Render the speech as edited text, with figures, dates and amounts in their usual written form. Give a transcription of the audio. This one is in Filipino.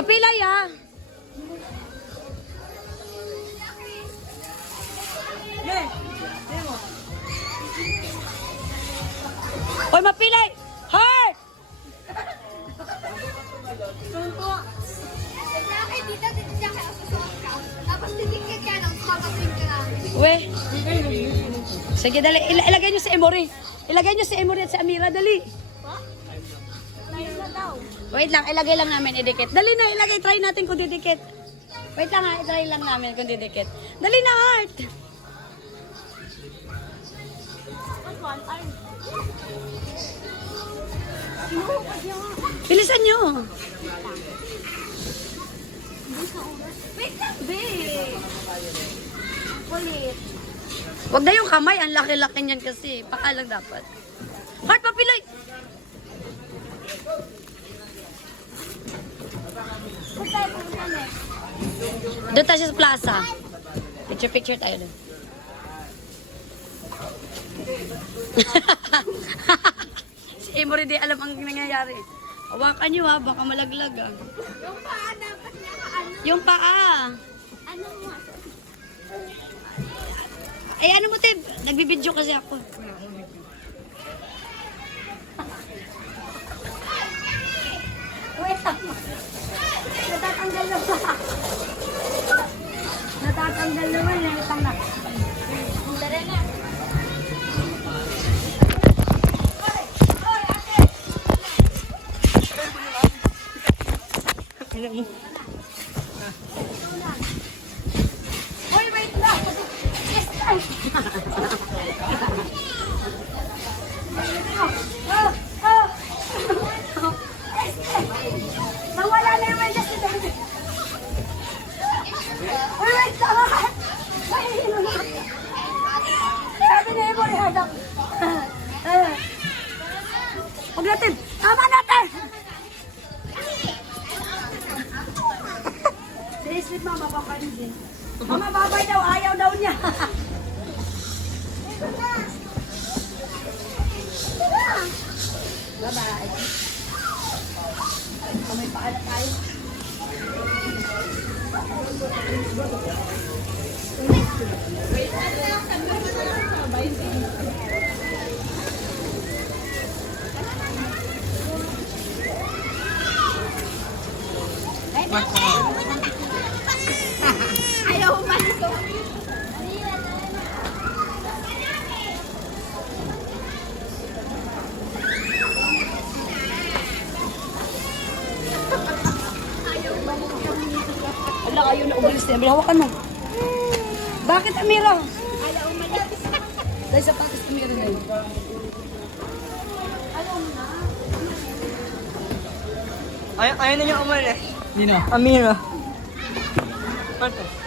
Mapilay ah. Hoy, mapilay! Heart! We. Sige, dali. Ilagay nyo si Emory. Ilagay nyo si Emory at si Amira. Dali. Wait lang. Ilagay lang namin. Idikit. Dali na. Ilagay. Try natin kung didikit. Wait lang ha. I-try lang namin kung didikit. Dali na, Heart. Bilisan nyo. Wait lang, babe. Kulit. Wag na yung kamay. Ang laki-laki niyan kasi. Paka lang dapat. Heart, papilay. Kung tayo pumunta next. Doon tayo sa plaza. Picture tayo doon. Si Emory di alam ang nangyayari. Hawakan nyo ha. Baka malaglag ah. Yung paa dapat naka-ano. Yung paa. Ano mo? Eh ano mo, Tib? Nagbibidyo kasi ako. Wait lang. Natatanggal naman. Natatanggal naman. Natatanggal. Tara na. Hoy, wait lang. Yes, time. Nawala na yung medyo si David. Hoy, wait lang. Sabi na yung hadap. Huwag natin. Tama natin. Sleep mama, papanin din. Mama, babay daw. Ayaw daw niya. Bye-bye. May paalat tayo. Ayaw umalis ko. Wala kayo na umalis na. Hawakan mo. Bakit, Amira? Ayaw umalis. Dahil sa patis, Amira na yun. Ayaw na niya umalis. Nino? Amira. Ano?